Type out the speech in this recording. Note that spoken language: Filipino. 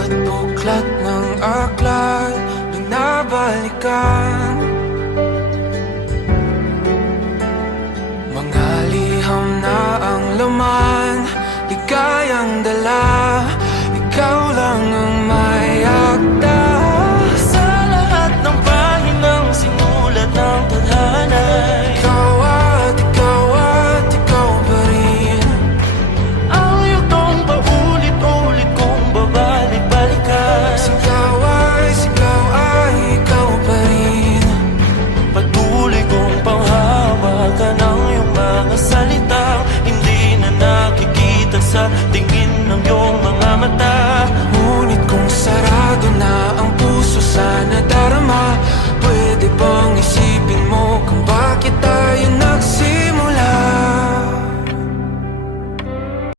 bawat buklat ng aklat binabalikan. Mga liham na ang laman, ligayang dala, ikaw lang ang may akda. Sa lahat ng pahinang sinulat ng tadhana, Ikaw at ikaw pa rin. ang yugtong paulit-ulit kong babalik-balikan. Sigaw ay ikaw pa rin. Patuloy kong panghawakan ang iyong mga salitang hindi na nakikita sa